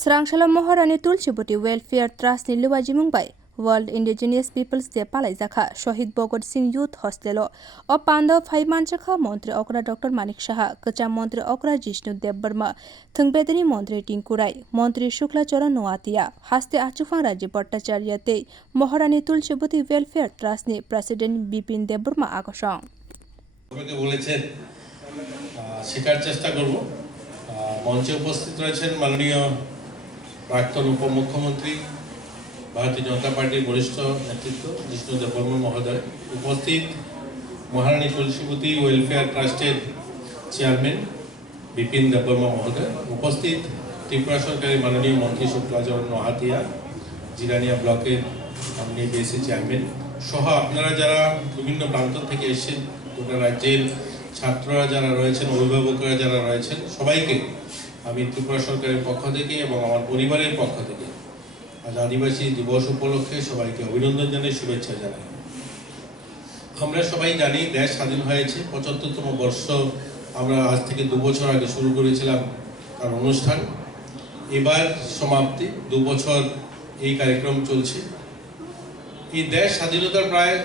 Srangshala Moharani Tulsibuti Welfare Trust ni Luwaji Mumbai World Indigenous Peoples Day Palai Zakha Shahid Bhagat Singh Youth Hostel o Panda Phai Manchakha Montri Okra Dr. Manik Shaha Kacham Montri Okra Jishnu Dev Burma Thungbedani Montri Tinkurai Montri Shukla Chora Noatia Haste Achufang Raji Bhattacharya Te Moharani Tulsibuti Welfare Trust ni President Bipin Dev Burma Akashong বলেছেন শেখার চেষ্টা করব মঞ্চে উপস্থিত রয়েছেন মাননীয় প্রাক্তন উপমুখ্যমন্ত্রী ভারতীয় জনতা পার্টির বরিষ্ঠ নেতৃত্ব জিষ্ণু দেববর্মা মহোদয় উপস্থিত মহারানী তুলসীবতী ওয়েলফেয়ার ট্রাস্টের চেয়ারম্যান বিপিন দেববর্মা মহোদয় উপস্থিত ত্রিপুরা সরকারের মাননীয় মন্ত্রী শুক্লাচরণ নোহাতিয়া জিরানিয়া ব্লকের মাননীয় বিএসসি চেয়ারম্যান সহ আপনারা যারা বিভিন্ন প্রান্ত থেকে এসেছেন গোটা রাজ্যের ছাত্ররা যারা রয়েছেন অভিভাবকরা যারা রয়েছেন সবাইকে আমি ত্রিপুরা সরকারের পক্ষ থেকে এবং আমার পরিবারের পক্ষ থেকে আজ আদিবাসী দিবস উপলক্ষে সবাইকে অভিনন্দন জানাই শুভেচ্ছা জানাই আমরা সবাই জানি দেশ স্বাধীন হয়েছে ৭৫তম বর্ষ আমরা আজ থেকে ২ বছর আগে শুরু করেছিলাম তার অনুষ্ঠান এবার সমাপ্তি ২ বছর এই কার্যক্রম চলছে এই দেশ স্বাধীনতার প্রায়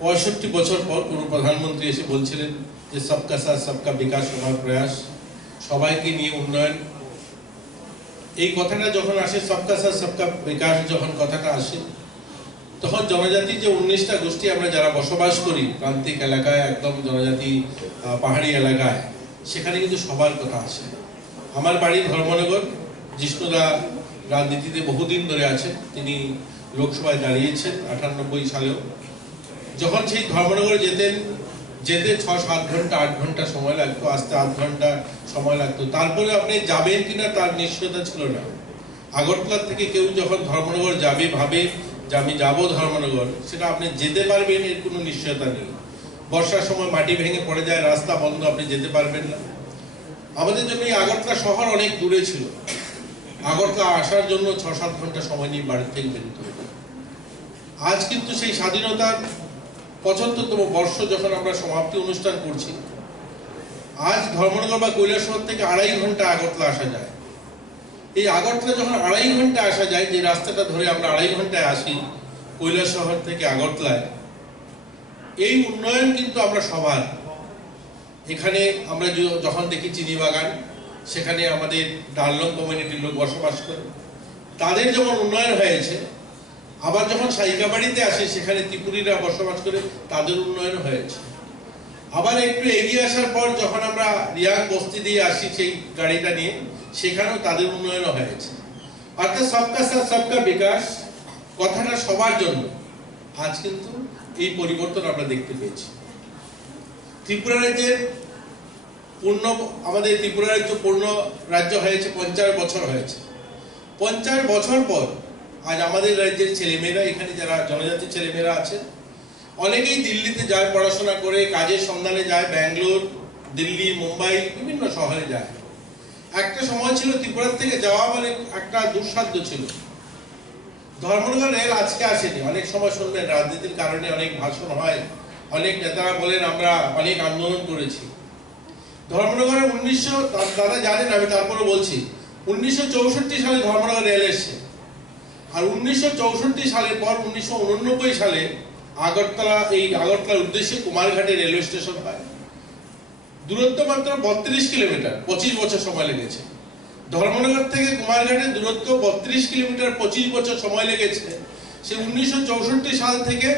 ৬৫ বছর পর কোন প্রধানমন্ত্রী এসে বলছিলেন যে সবকা সাথ সবকা বিকাশ হওয়ার প্রয়াস সবাইকে নিয়ে উন্নয়ন এই কথাটা যখন আসে সবকা সাথ সবকা বিকাশ যখন কথাটা আসে তখন জনজাতি যে ১৯টা গোষ্ঠী আমরা যারা বসবাস করি প্রান্তিক এলাকায় একদম জনজাতি পাহাড়ি এলাকায় সেখানে কিন্তু সবার কথা আসে আমার বাড়ি ধর্মনগর জিষ্ণুদা রাজনীতিতে বহুদিন ধরে আছেন তিনি লোকসভায় দাঁড়িয়েছেন ৯৮ সালেও যখন সেই ধর্মনগরে যেতে ৬-৭ ঘন্টা ৮ ঘন্টা সময় লাগতো আসতে ৮ ঘন্টা সময় লাগতো তারপরে আপনি যাবেন কিনা তার নিশ্চয়তা ছিল না আগরতলা থেকে কেউ যখন ধর্মনগর যাবে ভাবে যে আমি যাবো ধর্মনগর সেটা আপনি যেতে পারবেন এর কোনো নিশ্চয়তা নেই বর্ষার সময় মাটি ভেঙে পড়ে যায় রাস্তা বন্ধ আপনি যেতে পারবেন না আমাদের জন্য এই আগরতলা শহর অনেক দূরে ছিল আগরতলা আসার জন্য ৬-৭ ঘন্টা সময় নিয়ে বাড়ি থেকে বেরোতে হতো আজ কিন্তু সেই স্বাধীনতার ৭৫তম বর্ষ যখন আমরা সমাপ্তি অনুষ্ঠান করছি আজ ধর্মনগর বা কৈলাসহর থেকে ২.৫ ঘন্টা আগরতলা আসা যায় এই আগরতলা যখন ২.৫ ঘন্টা আসা যায় যে রাস্তাটা ধরে আমরা ২.৫ ঘন্টায় আসি কৈলাসহর থেকে আগরতলায় এই উন্নয়ন কিন্তু আমরা সবার এখানে আমরা যখন দেখি চিনিবাগান সেখানে আমাদের ডাললং কমিউনিটির লোক বসবাস করে তাদের যেমন উন্নয়ন হয়েছে আবার যখন সাইকাবাড়িতে আসে সেখানে ত্রিপুরীরা বসবাস করে তাদের উন্নয়ন হয়েছে আবার একটু এগিয়ে আসার পর যখন আমরা রিয়াং বস্তি দিয়ে আসি সেই গাড়িটা নিয়ে সেখানেও তাদের উন্নয়ন হয়েছে অর্থাৎ সবকা সাথ সবকা বিকাশ কথাটা সবার জন্য আজ কিন্তু এই পরিবর্তন আমরা দেখতে পেয়েছি ত্রিপুরা রাজ্যের আমাদের ত্রিপুরা রাজ্য পূর্ণ রাজ্য হয়েছে ৫০ বছর হয়েছে ৫০ বছর পর আজ আমাদের রাজ্যের ছেলেমেয়েরা এখানে যারা জনজাতি ছেলেমেয়েরা আছে অনেকেই দিল্লিতে যায় পড়াশোনা করে কাজের সন্ধানে যায় ব্যাঙ্গালোর দিল্লি মুম্বাই বিভিন্ন শহরে যায় একটা সময় ছিল ত্রিপুরা থেকে যাওয়া মানে একটা দুঃসাধ্য ছিল ধর্মনগর রেল আজকে আসেনি অনেক সময় শুনবেন রাজনীতির কারণে অনেক ভাষণ হয় অনেক নেতারা বলেন আমরা অনেক আন্দোলন করেছি ধর্মনগরে ১৯০০ দাদা জানেন আমি তারপরে বলছি ১৯৬৪ সালে ধর্মনগর রেল এসছে আর ১৯৬৪ সালের পর ১৯৮৯ সালে আগরতলার উদ্দেশ্যে কুমারঘাটে রেলওয়ে স্টেশন হয় দূরত্ব মাত্র ৩২ কিলোমিটার ২৫ বছর সময় লেগেছে ধর্মনগর থেকে কুমারঘাটের দূরত্ব ৩২ কিলোমিটার ২৫ বছর সময় লেগেছে সে ১৯৬৪ সাল থেকে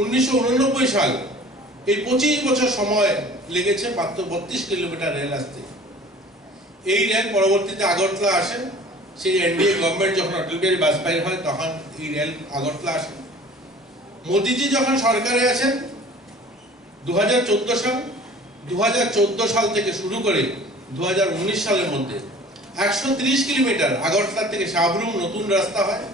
১৯৮৯ সাল এই ২৫ বছর সময় লেগেছে মাত্র ৩২ কিলোমিটার রেল আসতে এই রেল পরবর্তীতে আগরতলা আসে সেই এনডিএ গভর্নমেন্ট যখন অটল বিহারী বাজপেয়ী হয় তখন এই রেল আগরতলা আসে মোদিজি যখন সরকারে আছেন ২০১৪ সাল ২০১৪ সাল থেকে শুরু করে ২০১৯ সালের মধ্যে ১৩০ কিলোমিটার আগরতলা থেকে সাবরুম নতুন রাস্তা হয়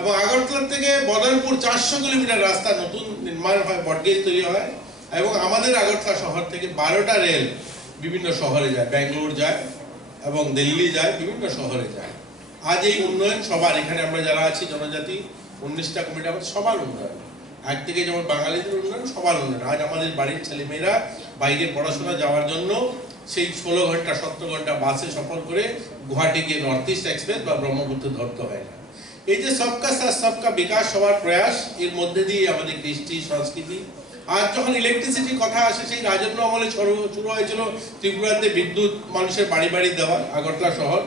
এবং আগরতলা থেকে বদরপুর ৪০০ কিলোমিটার রাস্তা নতুন নির্মাণ হয় বটগেজ তৈরি হয় এবং আমাদের আগরতলা শহর থেকে ১২টা রেল বিভিন্ন শহরে যায় ব্যাঙ্গালোর যায় এবং দিল্লি যায় বিভিন্ন শহরে যায় আজ এই উন্নয়ন সবার এখানে আমরা যারা আছি জনজাতি ১৯টা কমিটি আমাদের সবার উন্নয়ন একদিকে যেমন বাঙালিদের উন্নয়ন সবার উন্নয়ন আজ আমাদের বাড়ির ছেলেমেয়েরা বাইরে পড়াশোনা যাওয়ার জন্য সেই 16 ঘন্টা 17 ঘন্টা বাসে সফর করে গুয়াহাটি গিয়ে নর্থ ইস্ট এক্সপ্রেস বা ব্রহ্মপুত্র ধরতে হয় না। এই যে সবকা সাথ সবকা বিকাশ হওয়ার প্রয়াস, এর মধ্যে দিয়ে আমাদের কৃষ্টি সংস্কৃতি। আর যখন ইলেকট্রিসিটির কথা আসে, সেই রাজন্য আমলে শুরু হয়েছিল ত্রিপুরাতে বিদ্যুৎ মানুষের বাড়ি বাড়ি দেওয়া, আগরতলা শহর।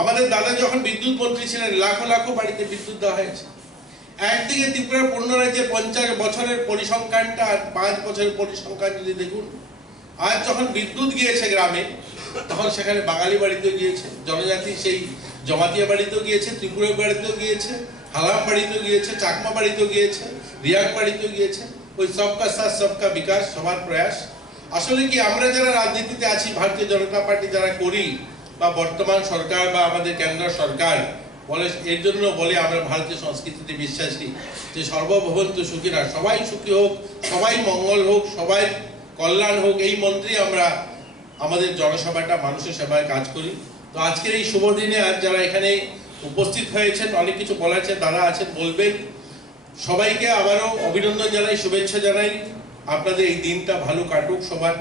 আমাদের দাদা যখন বিদ্যুৎ মন্ত্রী ছিলেন, লাখো লাখো বাড়িতে বিদ্যুৎ দেওয়া হয়েছে। একদিকে ত্রিপুরা পূর্ণ রাজ্যে 50 বছরের পরিসংখ্যানটা আর 5 বছরের পরিসংখ্যান যদি দেখুন, আজ যখন বিদ্যুৎ গিয়েছে গ্রামে, তখন সেখানে বাঙালি বাড়িতেও গিয়েছে, জনজাতি সেই জমাতিয়া বাড়িতেও গিয়েছে, ত্রিপুরা বাড়িতেও গিয়েছে, হালাম বাড়িতেও গিয়েছে, চাকমা বাড়িতেও গিয়েছে, রিয়াক বাড়িতেও গিয়েছে। ওই সবকা সাথ সবকা বিকাশ সবার প্রয়াস। আসলে কি আমরা যারা রাজনীতিতে আছি, ভারতীয় জনতা পার্টি যারা করি, বা বর্তমান সরকার বা আমাদের কেন্দ্র সরকার বলে, এর জন্য বলে আমরা ভারতীয় সংস্কৃতিতে বিশ্বাসী যে সর্বভৌমত্ব সুখীরা, সবাই সুখী হোক, সবাই মঙ্গল হোক, সবাই কল্যাণ হোক, এই মন্ত্রে আমরা আমাদের জনসভাটা মানুষের সেবায় কাজ করি। তো আজকের এই শুভ দিনে আজ যারা এখানে উপস্থিত হয়েছেন, অনেক কিছু বলার দাদা আছেন, বলবেন। সবাইকে আবারও অভিনন্দন জানাই, শুভেচ্ছা জানাই। আপনাদের এই দিনটা ভালো কাটুক সবার।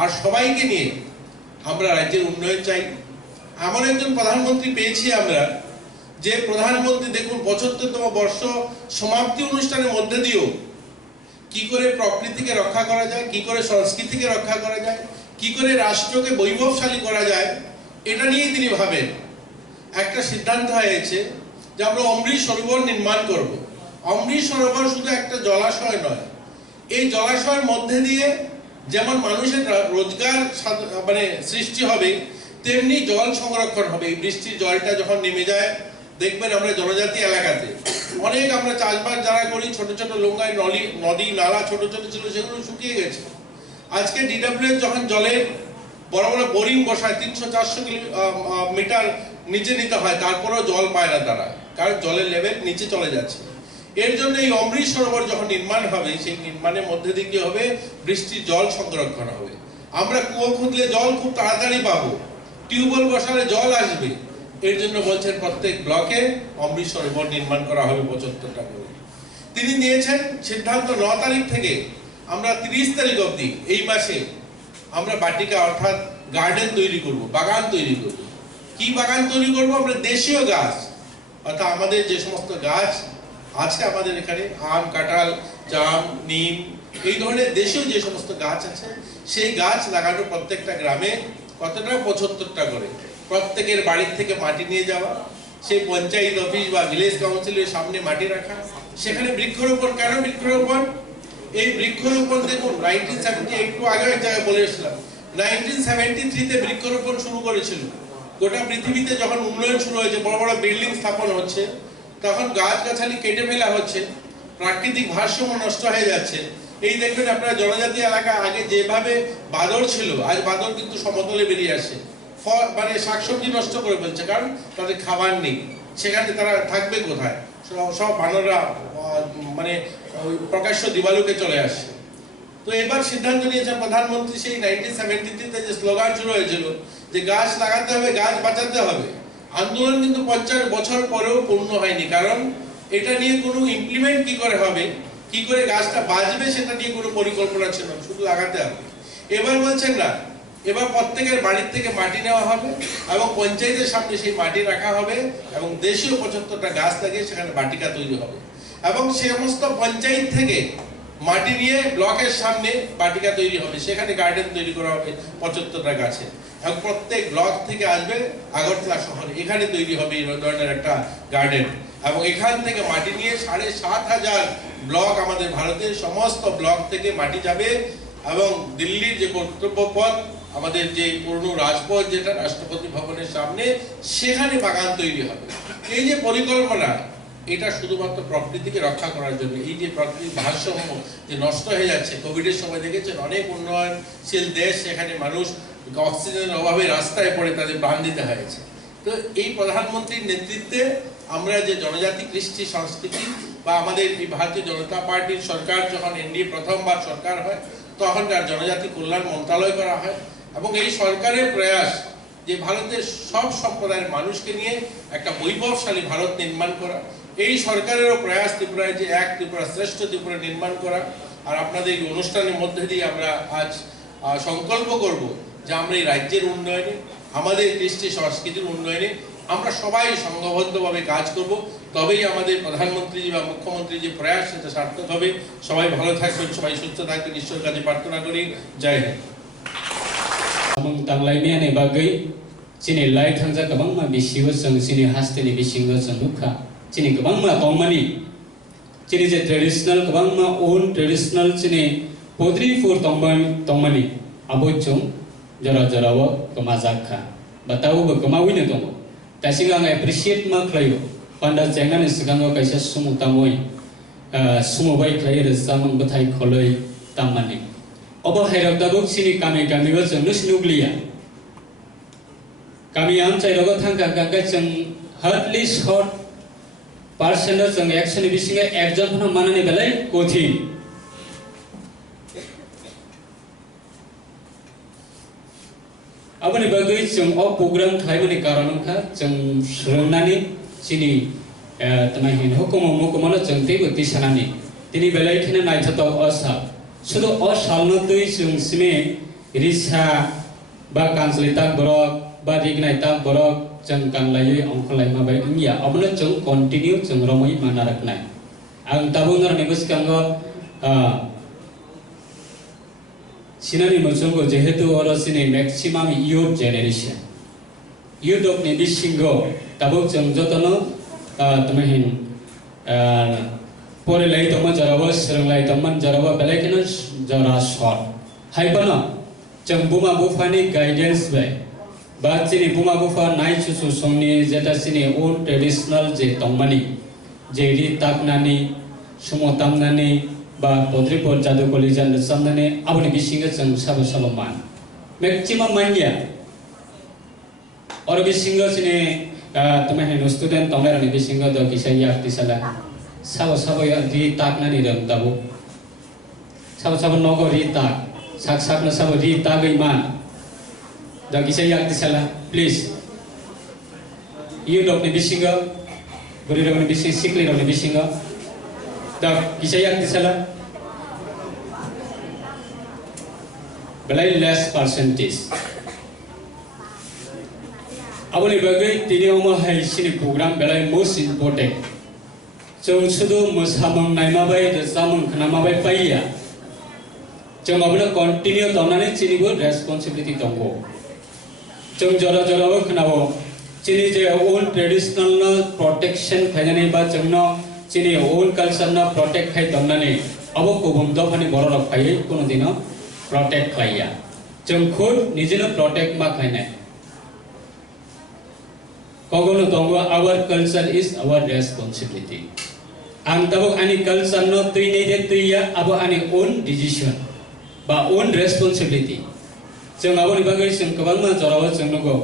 আর সবাইকে নিয়ে আমরা রাজ্যের উন্নয়ন চাই। এমন একজন প্রধানমন্ত্রী পেয়েছি আমরা, যে প্রধানমন্ত্রী দেখুন 75তম বর্ষ সমাপ্তি অনুষ্ঠানের মধ্যে দিয়েও কি করে প্রকৃতিকে রক্ষা করা যায়, কি করে সংস্কৃতিকে রক্ষা করা যায়, কি করে রাষ্ট্রকে বৈভবশালী করা যায়, এটা নিয়েই তিনি ভাবেন। একটা সিদ্ধান্ত হয়েছে যে আমরা অমৃত সরোবর নির্মাণ করব। অমৃত সরোবর শুধু একটা জলাশয় নয়, এই জলাশয়ের মধ্যে দিয়ে যেমন মানুষের রোজগার মানে সৃষ্টি হবে, তেমনি জল সংরক্ষণ হবে। এই বৃষ্টির জলটা যখন নেমে যায়, দেখবেন আমরা জনজাতি এলাকাতে অনেক আমরা চাষবাস যারা করি, ছোট ছোট লোঙ্গায় নদী নালা ছোট ছোট ছিল, সেগুলো শুকিয়ে গেছে। আজকে ডিডব্লিউএস যখন জলের বড় বড় বোরিং বসায়, 300-400 মিটার নিচে নিতে হয়, তারপরেও জল পায় না তারা, কারণ জলের লেভেল নিচে চলে যাচ্ছে। এর জন্য এই অমৃত সরোবর যখন নির্মাণ হবে, সেই নির্মাণের মধ্যে দিয়ে কি হবে, বৃষ্টির জল সংরক্ষণ হবে। আমরা কুয়ো খুঁদলে জল খুব তাড়াতাড়ি পাবো, টিউবওয়েল বসালে জল আসবে। এর জন্য বলছেন প্রত্যেক ব্লকে অমৃত সরোবর নির্মাণ করা হবে 75টা করে। তিনি নিয়েছেন সিদ্ধান্ত 9 তারিখ থেকে আমরা 30 তারিখ অবধি এই মাসে আমরা বাটিকা অর্থাৎ গার্ডেন তৈরি করব, বাগান তৈরি করব। কি বাগান তৈরি করব? আমরা দেশীয় গাছ, অর্থাৎ আমাদের যে সমস্ত গাছ আছে আমাদের এখানে, আম, কাঁঠাল, জাম, নিম, এই ধরনের দেশীয় যে সমস্ত গাছ আছে, সেই গাছ লাগানো প্রত্যেকটা গ্রামে। কতটা? 75টা করে। প্রত্যেকের বাড়ির থেকে মাটি নিয়ে যাওয়া, সেই পঞ্চায়েত অফিস বা ভিলেজ কাউন্সিলের সামনে মাটি রাখা, সেখানে বৃক্ষরোপণ। কেন বৃক্ষরোপণ? এই বৃক্ষরোপণ দেখুন 1978 একটু আগে এক জায়গায় বলে এসেছিলাম, 1973-তে বৃক্ষরোপণ শুরু করেছিল। গোটা পৃথিবীতে যখন উন্নয়ন শুরু হয়েছে, বড় বড় বিল্ডিং স্থাপন হচ্ছে, তখন গাছগাছালি কেটে ফেলা হচ্ছে, প্রাকৃতিক ভারসাম্য নষ্ট হয়ে যাচ্ছে। এই দেখবেন আপনারা জনজাতি এলাকায় আগে যেভাবে বাদর ছিল, আজ বাদর কিন্তু সমতলে বেরিয়ে আসে, মানে শাকসবজি নষ্ট করে ফেলছে, কারণ তাদের খাবার নেই। সেখানে তারা থাকবে কোথায়? সব বানররা মানে প্রকাশ্য দিবালুকে চলে আসে। তো এবার সিদ্ধান্ত নিয়েছেন প্রধানমন্ত্রী, সেই 1973-তে যে স্লোগান শুরু হয়েছিল যে গাছ লাগাতে হবে, গাছ বাঁচাতে হবে, আন্দোলন কিন্তু 50 বছর পরেও পূর্ণ হয়নি। কারণ এটা নিয়ে কোনো ইমপ্লিমেন্ট কি করে হবে, কি করে গাছটা বাঁচবে, সেটা নিয়ে কোনো পরিকল্পনা ছিল না, শুধু লাগাতে হবে। এবার বলছেন না, এবার প্রত্যেকের বাড়ির থেকে মাটি নেওয়া হবে এবং পঞ্চায়েতের সামনে সেই মাটি রাখা হবে এবং দেশীয় 75টা গাছ লাগিয়ে সেখানে বাটিকা তৈরি হবে। এবং সে সমস্ত পঞ্চায়েত থেকে মাটি নিয়ে ব্লকের সামনে বাটিকা তৈরি হবে, সেখানে গার্ডেন তৈরি করা হবে 75টা গাছে। এবং প্রত্যেক ব্লক থেকে আসবে আগরতলা শহরে, এখানে তৈরি হবে এই ধরনের একটা গার্ডেন। এবং এখান থেকে মাটি নিয়ে 7,500 ব্লক, আমাদের ভারতের সমস্ত ব্লক থেকে মাটি যাবে এবং দিল্লির যে কর্তব্য পথ, আমাদের যে পুরনো রাজপথ যেটা রাষ্ট্রপতি ভবনের সামনে, সেখানে বাগান তৈরি হবে। এই যে পরিকল্পনা, এটা শুধুমাত্র প্রকৃতিকে রক্ষা করার জন্য। এই যে প্রকৃতির ভারসাম্য যে নষ্ট হয়ে যাচ্ছে, কোভিডের সময় দেখেছেন অনেক উন্নয়নশীল দেশ, সেখানে মানুষ অক্সিজেনের অভাবে রাস্তায় পড়ে তাদের প্রাণ দিতে হয়েছে। তো এই প্রধানমন্ত্রীর নেতৃত্বে আমরা যে জনজাতি কৃষ্টি সংস্কৃতি বা আমাদের এই ভারতীয় জনতা পার্টির সরকার যখন এনডিএ প্রথমবার সরকার হয়, তখন তার জনজাতি কল্যাণ মন্ত্রণালয় করা হয়। এবং এই সরকারের প্রয়াস যে ভারতের সব সম্প্রদায়ের মানুষকে নিয়ে একটা বৈভবশালী ভারত নির্মাণ করা, এই সরকারেরও প্রয়াস ত্রিপুরায় যে এক ত্রিপুরা শ্রেষ্ঠ ত্রিপুরা নির্মাণ করা। আর আপনাদের এই অনুষ্ঠানের মধ্যে দিয়ে আমরা আজ সংকল্প করব যে আমরা এই রাজ্যের উন্নয়নে আমাদের কৃষ্টি সংস্কৃতির উন্নয়নে আমরা সবাই সংঘবদ্ধভাবে কাজ করব, তবেই আমাদের প্রধানমন্ত্রী বা মুখ্যমন্ত্রী যে প্রয়াস সেটা সার্থক হবে। সবাই ভালো থাকবেন, সবাই সুস্থ থাকবেন, ঈশ্বরের কাছে প্রার্থনা করি। জয় Hind. Among tanglai ne bagai chini lai thangja kabang ma bisigo jeng chini hasteni bisingo jeng lukha chini kabang ma tongmani chini je traditional kabang ma own traditional chini podri for tongmani abo chung jara jara wa kamajakha batau ba kamawi ne tong tasinga ang appreciate ma khlayo panda jengna ni sigango kaisa sumutamoi sumubai khlai re samang bathai kholoi tamani obo hairok dabuk chini kami go jeng nusnuglia kami am chai rogo thangka ganga jeng hardly short person jeng action bisinga ekjon phano manani belai kothi aboni bagai jeng o program khlaimani karon kha jeng srungnani chini tamai hin hukumo mukumono jeng teibo tisanani tini belai khina naithatok asa sudo o salno tui jeng sime risa ba kanslita borok ba rignaita borok jeng kanglai ongkhlai ma bai ingya abono jeng continue jeng romoi manaraknai ang tabungar nebus kango sinani mochongo jehetu oro sini maximum youth generation youth of nebisingo tabuk jeng jotono tamahin pore lai toma jarawa serang lai taman jarawa belai kena jara short haibana jeng buma bufani guidance bai ba chini buma bufa nai chusu songni jeta chini own traditional je tongmani je ri taknani sumotamnani ba podripor jadu kolijan samnani aboni bisinga jeng sabo sabo man maximum mania oro bisinga chini tamahin student tongera ni bisinga do kisai yak tisala sabo sabo ya ri taknani ram tabu sabo sabo nogo ri tak sak sak na sabo ri tagai man da kisai yak tisala please you dok ni bisinga beri dok ni bising sikli dok ni bisinga da kisai yak tisala belai less percentage aboni bagai tini omo hai sini program belai most important jeng sudu mosamang naima bai de samang khnama bai paiya jeng abona continue tonane chini bo responsibility tongo jeng jara jara bo khnabo chini je own traditional na protection khainani ba jengno chini own culture na protect khai tonane abo kobum do phani boro rok khai kono dino protect khaiya jeng khud nijino protect ma khainai kogono tongo our culture is our responsibility ang tabuk ani culture no tui nei de tuiya abo ani own decision ba own responsibility jeng aboni bagai jeng kabang ma jorawa jeng nogo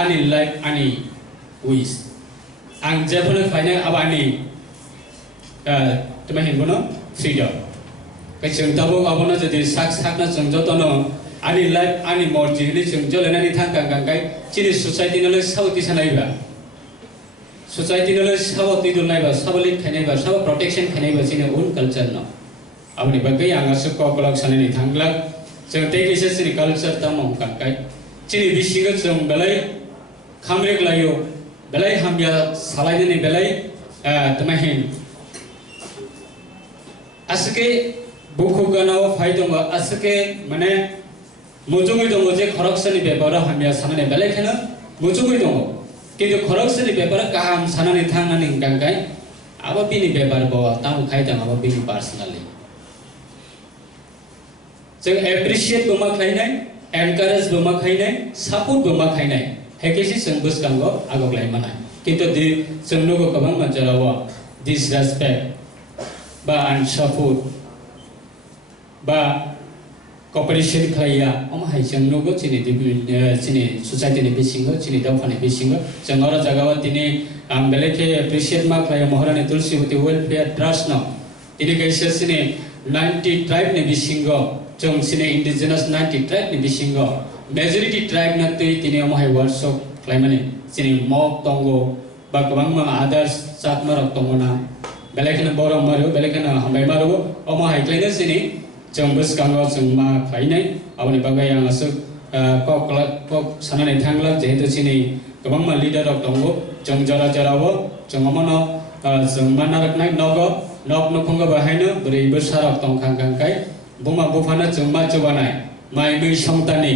ani life ani wish ang jephono khaina abani tuma hinbono freedom kai jeng tabuk abono jodi sak sak na jeng jotono ani life ani morji ni jeng jolenani thangka gangai chini society no le sauti sanaiba society no le sabo tidul naiba sabo lit khanaiba sabo protection khanaiba chini own culture no aboni bagai anga su ko kolak sanani thanglak jeng tei kise chini culture ta mong kankai chini bisinga jeng belai khamrek layo belai hamya salai ni belai tamahin aske bukhu ganao phaidonga aske mane mujungui dongo je khoroksani bebara hamya sanane belai khana mujungui dongo কিন্তু খরকসনি ব্যাপারে কাম সানানি থাংনানি গাঙ্গাই আবা বিনি ব্যাপার বাবা তাম খাইতাম আবা বিনি পার্সোনালি जों एप्रिशिएट बमा खाइनाय एनकारेज बमा खाइनाय सापोर्ट बमा खाइनाय हेकेसि जों बुसकांगो आगोगलाय मानाय किन्तु दि जों नुगो गोबां मानसिफोराव डिसरेसपेक्ट बा अनसापोर्ट बा कॉपरेशन खाया हम हाय जों नुगो चिनि सोसाइटी नि बिसिंगो चिनि दावफानि बिसिंगो जों अरा जागावा दिनै आं बेलेके एप्रिशिएट मा खाया महारानी तुलसीवती वेलफेयर ट्रस्ट न दिनै कैसे चिनि 90 ट्राइब नि बिसिंगो जों चिनि इंडिजिनस 90 ट्राइब नि बिसिंगो मेजॉरिटी ट्राइब न तै दिनै हम हाय वर्कशॉप खालामनानै चिनि मक दंगो बा गोबां मा आदार्स जातमारक दंगोना बेलेकनो बर मारो बेलेकनो हामबाय मारो हम हाय खालायनो चिनि जों बुसकांगो जों मा खालायनाय आबनि बागै आं आसो kok sanane thangla jehetu sini gobangma leader rok tongo jong jara jarawo jong amono jong manarak nai nogo nok nokhonga bahaino beri besarok tongkhang kangkai buma bufana jong ma jobanai mai nui songtani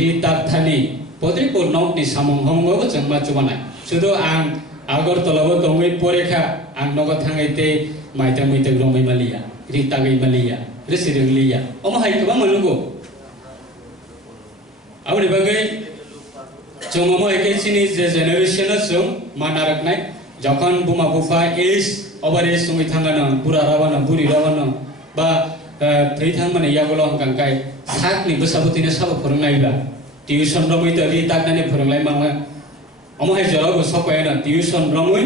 ri tathani podripur nok ni samong hongo jong ma jobanai sudo ang agor tolawo tongoi porekha ang nogo thangaite maita muite gromai malia ri tagai malia ri sirenglia omo hai kaba manugo abri bagai jomomo eke sini je generation jong manarak nai যখন বুমা বুফা S over S সঙ্গে থাঙ্গানো বুড়া রাবানো বুড়ি রাবানো বা থৈ থাংমানে ইয়াগুলো হংকাंकाय साकनि बसाबुतिनो साबो फोरोंनायबा tuition रमै रि ताकनानै फोरोंलाय मामा अमहाय जराबो सपायना tuition रमै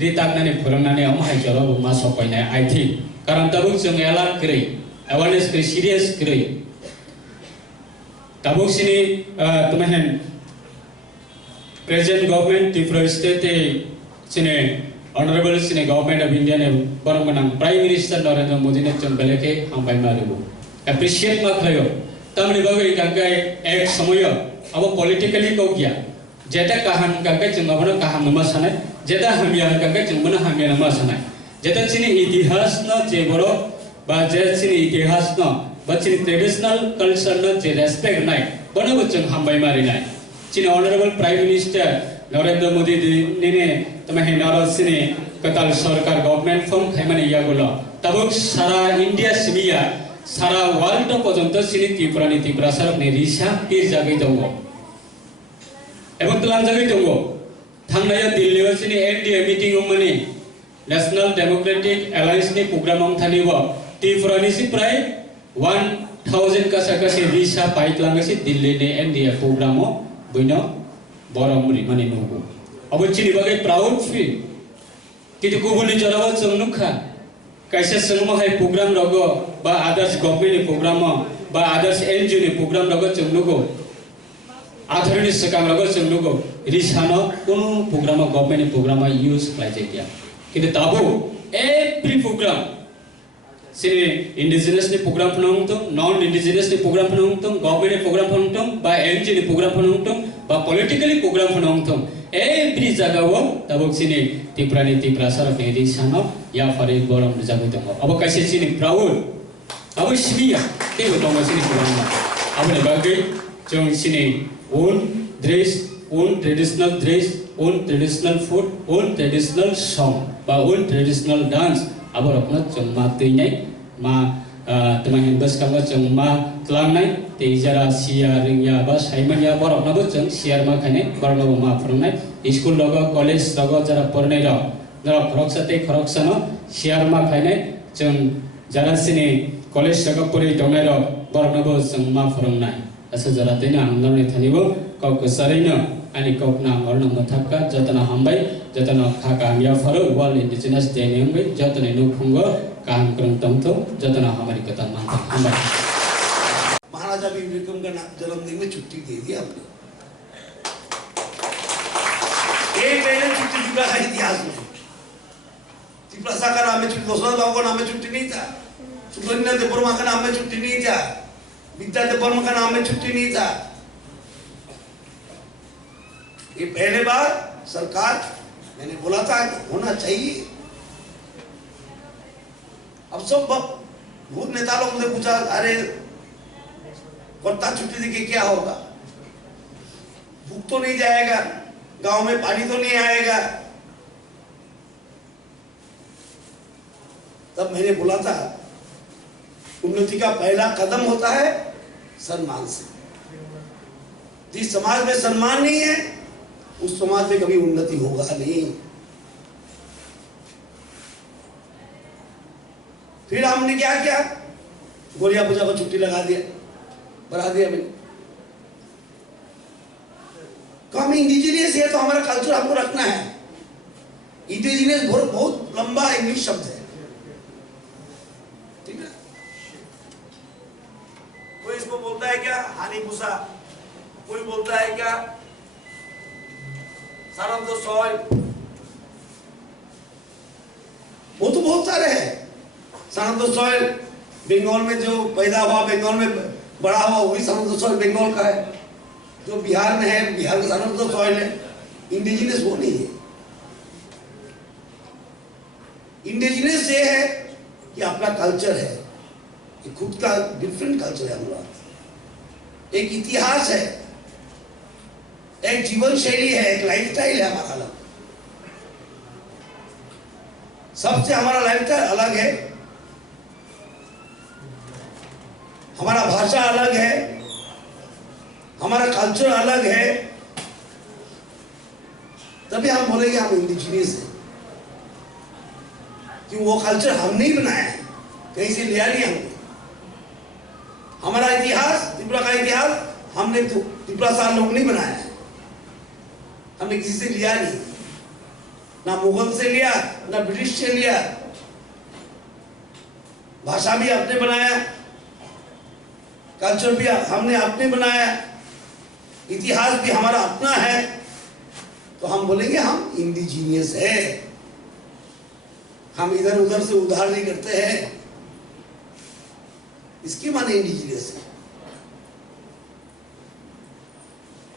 रि ताकनानै फोरोंनानै अमहाय जराबो मा सपायनाय आई थिंक कारण ताबुक जों एलार्ट करै अवेयरनेस करै सीरियस करै ताबुक सिनि तुमहेन present government Tripura state sini honorable sini government of India ne barang manang prime minister Narendra Modi ne chambeleke hambai marugo appreciate maklayo tamni bagai kangkai ek samoyo abo politically ko kya jeta kaham kangkai jengabana kaham nama sanai jeta hamya kangkai jengbana hamya nama sanai jeta sini itihas no je boro ba je sini itihas no ba sini traditional culture no je respect nai bono bachang hambai mari nai sini honorable prime minister Narendra Modi ne तमहे नारद सिने कताल सरकार government form खाइमाने यागुलो तबुक सारा India सिबिया सारा वर्ल्ड पर्यंत सिनि त्रिपुरा सरक ने रिसा के जागै दंगो एबं तलान जागै दंगो थांनाया दिल्लीयाव सिनि एनडीए मीटिंग माने नेशनल डेमोक्रेटिक अलायंस नि प्रोग्राम थानिबो त्रिपुरानि सि प्राय 1000 कासाकासि रिसा पाइतलांगसि दिल्ली ने एनडीए प्रोग्रामो बैनो बरमरि माने नंगो अब चिनि बागै प्राउड फील किन्तु गुबुननि जराव जों नुखा कायसे जोंमाहाय प्रोग्राम रगो बा आदार्स गभर्नमेंट प्रोग्राम बा आदार्स एनजीओ नि प्रोग्राम रगो जों नुगो आधारनि सकाम रगो जों नुगो रिसानो कोनो प्रोग्राम गभर्नमेंट प्रोग्राम यूज खालाय गया किन्तु ताबो एवरी प्रोग्राम सिनि इंडिजिनस नि प्रोग्राम फनंगतो नॉन इंडिजिनस नि प्रोग्राम फनंगतो गभर्नमेंट प्रोग्राम फनंगतो बा एनजीओ नि प्रोग्राम फनंगतो बा पॉलिटिकली प्रोग्राम फनंगतो every jagawo tabuk sini Tripura सरक ने रिसानो या फरे गरम जागै दङ अब कायसे सिनि प्राउड अब सिबिया तेबो दङ सिनि प्रोग्राम अब ने बागै जों सिनि own dress own traditional dress own traditional food own traditional song बा ओन ट्रेडिशनल डांस अब रखना जों मा दैनाय मा तमाहिन बस कांगा जों मा क्लांनाय तेजरा सिया रिंया बा साइमनिया बरकनाबो जों सियार मा खाने बरनाबो मा फोरोंनाय स्कूल लग कॉलेज लग जरा फरायनाय र जरा फरकसाते फरकसानो सियार मा खाने जों जरा सिनि कॉलेज लग परि दंनाय र बरकनाबो जों मा फोरोंनाय अस जरा तेना आंगरनि थानिबो कक सरिनो अनि ककना अर्न मथाका जतना हमबाय जतना खाका मिया फरो वर्ल्ड इंडिजिनस डे ने हमबाय जतना नुखुंगो काम करम तमतो जतना हमारी कथा मानता हमबाय महाराजा विक्रम का जन्मदिन में छुट्टी दे दी आपने एक महीने छुट्टी जुड़ा था इतिहास में त्रिपुरा का नाम में छुट्टी दोसरा बाबू का नाम में छुट्टी नहीं था सुब्रमण्य देववर्मा का नाम में छुट्टी नहीं था विद्या देववर्मा का नाम में छुट्टी नहीं था ये पहले बार सरकार मैंने बोला था होना चाहिए अब सब बहुत नेता लोग मुझे पूछा अरे वरता छुट्टी देके क्या होगा भूख तो नहीं जाएगा गांव में पानी तो नहीं आएगा तब मैंने बोला था उन्नति का पहला कदम होता है सम्मान से जिस समाज में सम्मान नहीं है उस समाज में कभी उन्नति होगा नहीं फिर हमने क्या किया गोलिया पूजा को छुट्टी लगा दिया बढ़ा दिया मैंने तो हम इंडिजिनियस है तो हमारा कल्चर हमको रखना है इंडिजिनियस बहुत लंबा इंग्लिश शब्द है ठीक है कोई इसको बोलता है क्या हानि भूसा कोई बोलता है क्या सारंग सॉइल वो तो बहुत सारे हैं सारंग सॉइल बंगाल में जो पैदा हुआ बंगाल में बड़ा हुआ वही सारंग सॉइल बंगाल का है जो बिहार में है, बिहार के साथ तो सॉइल है, इंडिजिनियस वो नहीं है। इंडिजिनियस ये है कि अपना कल्चर है, कि खुद का डिफरेंट कल्चर है हमारा, एक इतिहास है, एक जीवन शैली है, एक लाइफस्टाइल है हमारा अलग। सबसे हमारा लाइफस्टाइल अलग है, हमारा भाषा अलग है, हमारा कल्चर अलग है, तभी हम बोलेंगे हम इंडिजिनियस हैं। कि वो कल्चर हमने ही बनाया है, कहीं से लिया नहीं हमने। हमारा इतिहास, त्रिपुरा का इतिहास हमने तो त्रिपुरा साल लोग नहीं बनाया है, हमने किसी से लिया नहीं, ना मुगल से लिया, ना ब्रिटिश से लिया। भाषा भी आपने बनाया, कल्चर भी हमने अपने बनाया, इतिहास भी हमारा अपना है, तो हम बोलेंगे हम इंडिजीनियस है। हम इधर उधर से उधार नहीं करते हैं, इसके माने इंडिजीनियस है।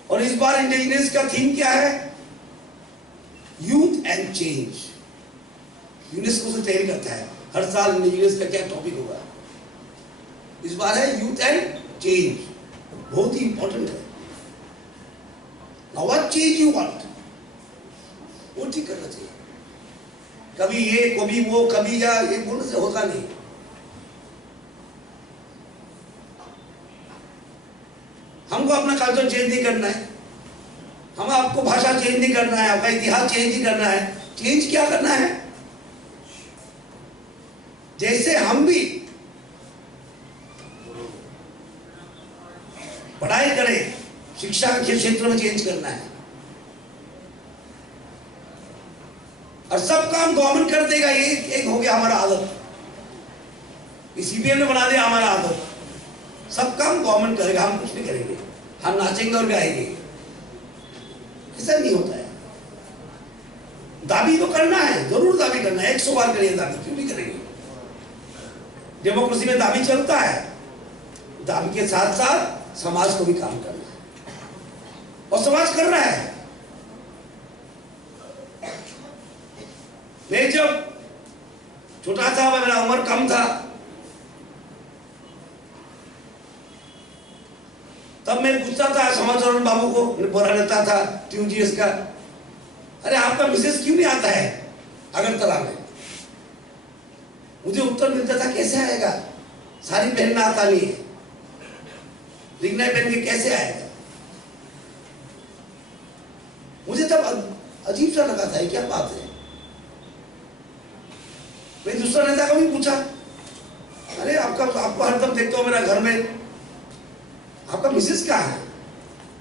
और इस बार इंडिजीनियस का थीम क्या है? Youth and change. यूनेस्को से तैयारी करता है हर साल इंडिजीनियस का क्या टॉपिक होगा। इस बार है यूथ एंड चेंज, बहुत ही इंपॉर्टेंट है। Now what change you want, वो ठीक करना चाहिए। कभी ये कभी वो कभी या ये बोलने से होगा नहीं। हमको अपना कल्चर चेंज नहीं करना है, हम आपको भाषा चेंज नहीं करना है, आपका इतिहास चेंज नहीं करना है। चेंज क्या करना है? जैसे हम भी पढ़ाई करें, शिक्षा के क्षेत्र में चेंज करना है, और सब काम गवर्नमेंट कर देगा, ये एक हो गया हमारा आदत। सीपीएम ने बना दिया हमारा आदत, सब काम गवर्नमेंट करेगा, हम कुछ नहीं करेंगे, हम नाचेंगे और गाएंगे। ऐसा नहीं होता है। दाबी तो करना है, जरूर दाबी करना है, 100 बार करिए दाबी, क्यों नहीं करेंगे? डेमोक्रेसी में दाबी चलता है, दाबी के साथ साथ समाज को भी काम करना है, और समाज कर रहा है। मैं जब छोटा था, मेरा उम्र कम था, तब मैं पूछता था समाचरण बाबू को, बड़ा नेता था TUGS का, अरे आपका मिसेस क्यों नहीं आता है अगरतला में? मुझे उत्तर मिलता था कैसे आएगा, साड़ी पहनना आता नहीं है, रिंगना पहन के कैसे आएगा? मुझे तब अजीब सा लगा था, क्या बात है। मैं दूसरा नेता को भी पूछा, अरे आपको हरदम देखता हूं मेरा घर में, आपका मिसेस कहाँ है?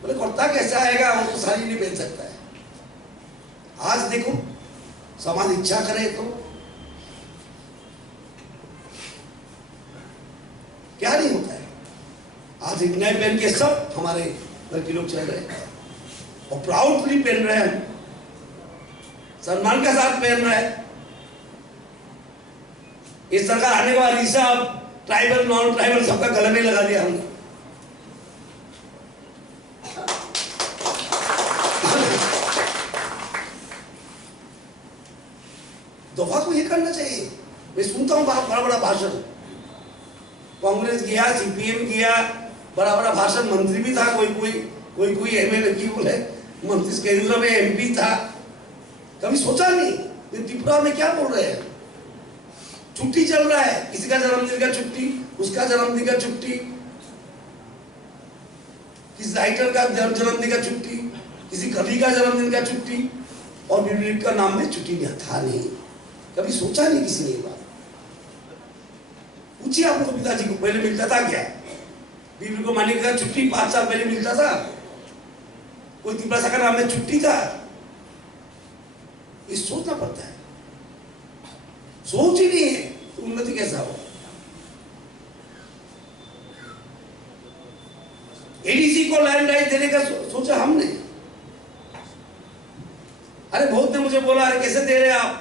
बोले कुर्ता कैसा आएगा, वो तो साड़ी नहीं पहन सकता है। आज देखो समाज इच्छा करे तो क्या नहीं होता है। आज रिंगना पहन के सब हमारे लड़की लोग चल रहे हैं, और प्राउडली पहन रहे हैं, सम्मान के साथ पहन रहे हैं। इस सरकार आने के बाद ईसा ट्राइबल नॉन ट्राइबल सबका गले में लगा दिया हमने। दफा को ये करना चाहिए। मैं सुनता हूँ बड़ा बड़ा भाषण, कांग्रेस किया, CPM किया, बड़ा बड़ा भाषण, मंत्री भी था, कोई MLA की बोले मंत्री केंद्र में MP था। कभी सोचा नहीं त्रिपुरा में क्या बोल रहे हैं। छुट्टी चल रहा है, किसी का जन्मदिन का छुट्टी, उसका जन्मदिन का छुट्टी, किसी राइटर का जन्मदिन का छुट्टी, किसी कवि का जन्मदिन का छुट्टी, और बीबी का नाम में छुट्टी नहीं था। नहीं, कभी सोचा नहीं किसी ने ये बात। पूछिए आप लोग पिताजी को पहले मिलता था क्या? बीबी को मालिक का छुट्टी 5 साल पहले मिलता था? कोई त्रिपुरा का नाम में छुट्टी था? ये सोचना पड़ता है। सोच ही नहीं है तो उन्नति कैसा हो? ADC को लैंड राइट देने का सोचा हमने। अरे बहुत ने मुझे बोला, अरे कैसे दे रहे आप,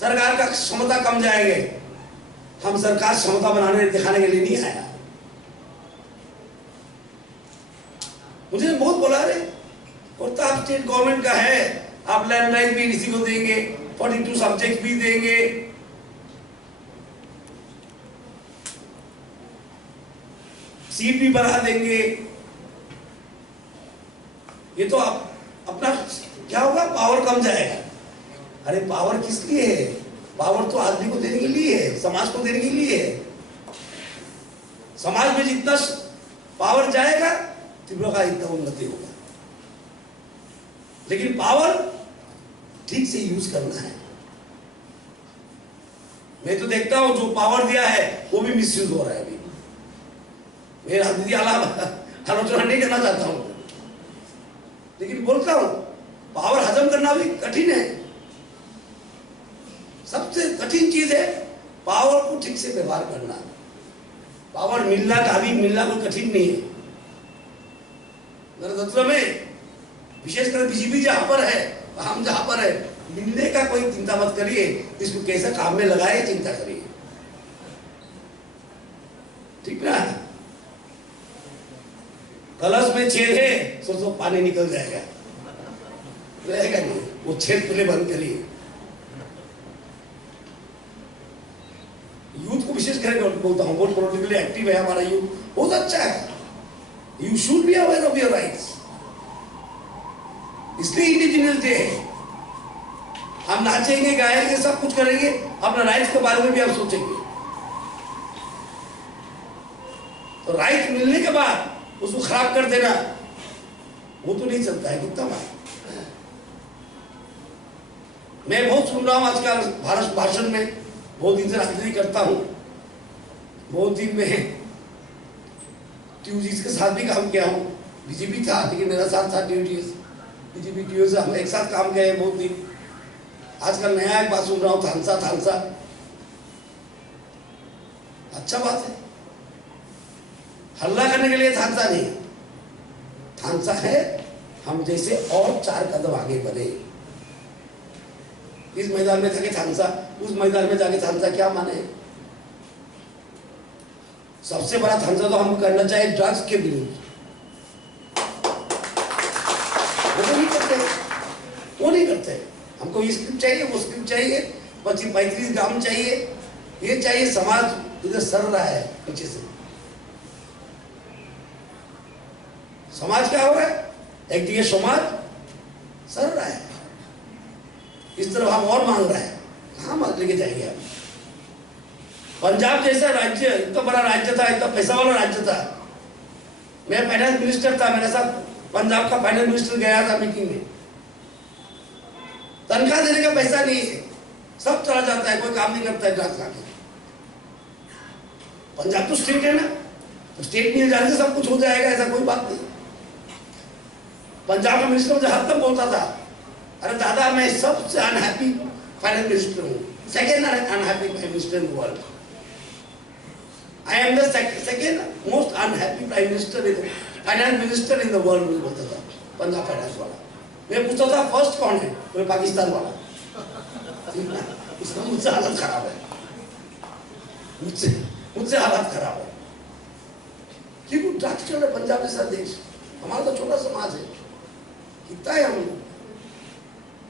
सरकार का क्षमता कम जाएंगे। हम सरकार क्षमता बनाने दिखाने के लिए नहीं आया। मुझे बहुत बोला रे प्रताप स्टेट गवर्नमेंट का है, आप लैंड राइट भी इसी को देंगे, 42 सब्जेक्ट भी देंगे, सीट भी बढ़ा देंगे। ये तो आप अपना क्या होगा, पावर कम जाएगा। अरे पावर किस लिए है? पावर तो आदमी को देने के लिए है, समाज को देने के लिए है। समाज में जितना पावर जाएगा त्रिपुरा का इतना उन्नति होगा। लेकिन पावर ठीक से यूज करना है। मैं तो देखता हूं जो पावर दिया है वो भी मिसयूज हो रहा है। अभी मैं राजनीति आलोचना नहीं करना चाहता हूं, लेकिन बोलता हूं पावर हजम करना भी कठिन है। सबसे कठिन चीज है पावर को ठीक से व्यवहार करना। पावर मिलना काबिल मिलना कोई कठिन नहीं है। गणतंत्र में विशेषकर बीजेपी जहां पर है, हम जहां पर है, मिलने का कोई चिंता मत करिए, इसको कैसे काम में लगाए चिंता करिए, ठीक ना। कलश में छेद है, सोचो पानी निकल जाएगा, रहेगा नहीं, वो छेद पहले बंद करिए। यूथ को विशेष करके बोलता हूँ, बहुत पॉलिटिकली एक्टिव है हमारा यूथ, बहुत अच्छा है। You should be aware of your rights. इसलिए इंडिजिनियस डे है। हम नाचेंगे, गाएंगे, सब कुछ करेंगे, अपना राइट्स के बारे में भी हम सोचेंगे। तो राइट मिलने के बाद उसको खराब कर देना, वो तो नहीं चलता है। कितना बात मैं बहुत सुन रहा हूं आजकल भारत भाषण में, बहुत दिन से राजनीति करता हूं, बहुत दिन में टीयूजी के साथ भी काम किया हूं। बीजेपी था लेकिन मेरा साथ था टीयूजी, बीजेपी टीयूजी हम एक साथ काम किए बहुत दिन। आजकल नया एक बात सुन रहा हूं, थानसा। अच्छा बात है, हल्ला करने के लिए थानसा नहीं, थानसा है हम जैसे और 4 कदम आगे बढ़े। इस मैदान में जाके थानसा, उस मैदान में जाके थानसा क्या माने। सबसे बड़ा थानसा तो हम करना चाहिए ड्रग्स के विरुद्ध। वो नहीं करते। हमको ये स्क्रिप्ट चाहिए, वो स्क्रिप्ट चाहिए, 25-35 ग्राम चाहिए, ये चाहिए। समाज इधर सर रहा है पीछे से। समाज क्या हो रहा है, एक दिए समाज सर रहा है, इस तरफ हम और मांग रहे हैं, कहाँ मांग लेके जाएंगे हम। पंजाब जैसा राज्य, इतना बड़ा राज्य था, इतना पैसा वाला राज्य था। मैं फाइनेंस मिनिस्टर था, मेरे साथ पंजाब का फाइनेंस मिनिस्टर गया था मीटिंग में। तनख्वाह देने का पैसा नहीं है, सब चला जाता है, कोई काम नहीं करता है ड्रग्स खाके। पंजाब तो स्टेट है ना, तो स्टेट मिल जाने से सब कुछ हो जाएगा, ऐसा कोई बात नहीं। पंजाब का मिनिस्टर मुझे हर तक बोलता था, अरे दादा मैं सबसे अनहैप्पी फाइनेंस मिनिस्टर हूँ, second unhappy prime minister in the world. I am the second most unhappy prime minister in finance minister in the world, मुझे बोलता था पंजाब फाइनेंस वाला। मैं पूछता था फर्स्ट कौन है, तो पाकिस्तान वाला। उसका मुझसे हालत खराब है, मुझसे हालत खराब है, क्योंकि ड्रग्स चल रहा है पंजाब जैसा देश। हमारा तो छोटा समाज है, कितना है हम लोग,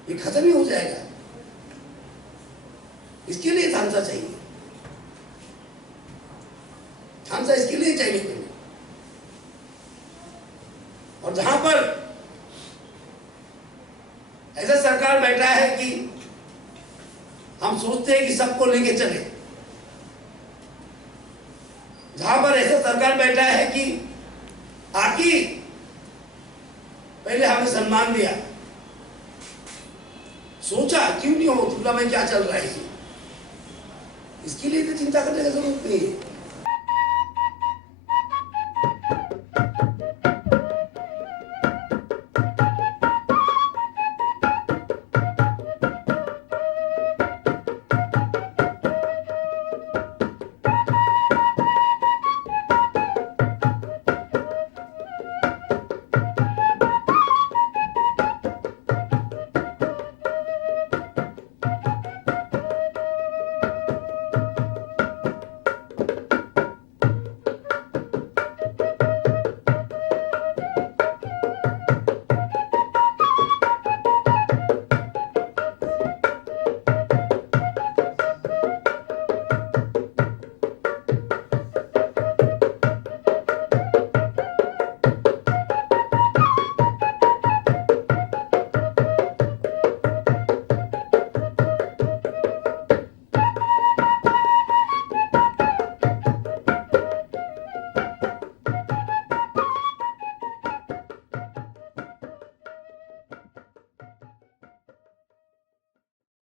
ये खत्म ही हो जाएगा। इसके लिए थानसा चाहिए, थानसा इसके लिए चाहिए पहले। और जहां पर ऐसा सरकार बैठा है कि हम सोचते हैं कि सबको लेके चले, जहां पर ऐसा सरकार बैठा है कि आकी पहले हमें सम्मान दिया, सोचा क्यों नहीं हो त्रिपुरा में क्या चल रहा है, इसके लिए तो चिंता करने की जरूरत नहीं है।